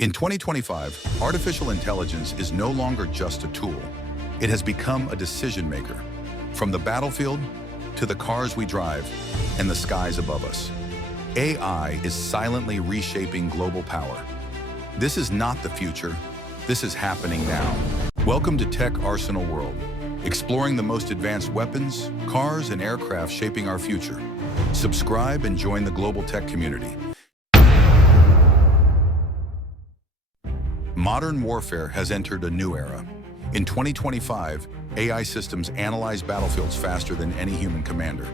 In 2025, artificial intelligence is no longer just a tool. It has become a decision maker. From the battlefield to the cars we drive and the skies above us, AI is silently reshaping global power. This is not the future. This is happening now. Welcome to Tech Arsenal World, exploring the most advanced weapons, cars, and aircraft shaping our future. Subscribe and join the global tech community. Modern warfare has entered a new era. In 2025, AI systems analyze battlefields faster than any human commander.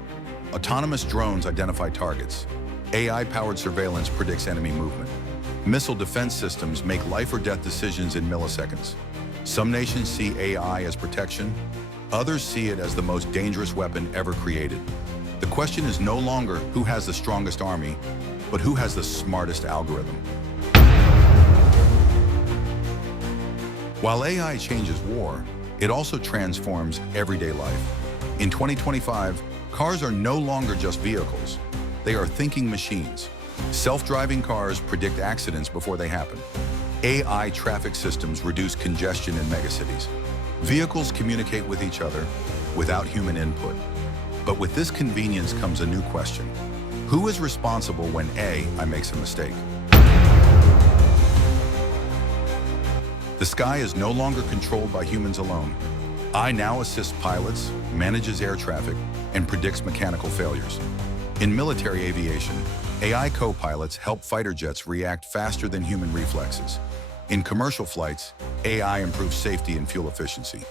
Autonomous drones identify targets. AI-powered surveillance predicts enemy movement. Missile defense systems make life or death decisions in milliseconds. Some nations see AI as protection. Others see it as the most dangerous weapon ever created. The question is no longer who has the strongest army, but who has the smartest algorithm. While AI changes war, it also transforms everyday life. In 2025, cars are no longer just vehicles. They are thinking machines. Self-driving cars predict accidents before they happen. AI traffic systems reduce congestion in megacities. Vehicles communicate with each other without human input. But with this convenience comes a new question. Who is responsible when AI makes a mistake? The sky is no longer controlled by humans alone. AI now assists pilots, manages air traffic, and predicts mechanical failures. In military aviation, AI co-pilots help fighter jets react faster than human reflexes. In commercial flights, AI improves safety and fuel efficiency.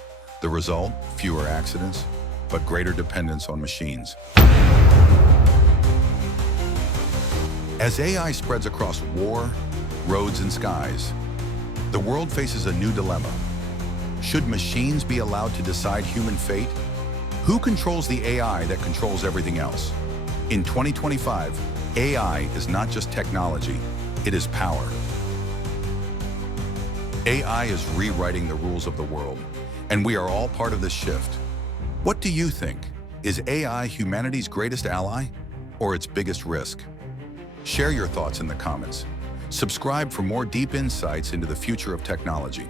The result, fewer accidents, but greater dependence on machines. As AI spreads across war, roads, and skies, the world faces a new dilemma. Should machines be allowed to decide human fate? Who controls the AI that controls everything else? In 2025, AI is not just technology, it is power. AI is rewriting the rules of the world, and we are all part of this shift. What do you think? Is AI humanity's greatest ally or its biggest risk? Share your thoughts in the comments. Subscribe for more deep insights into the future of technology.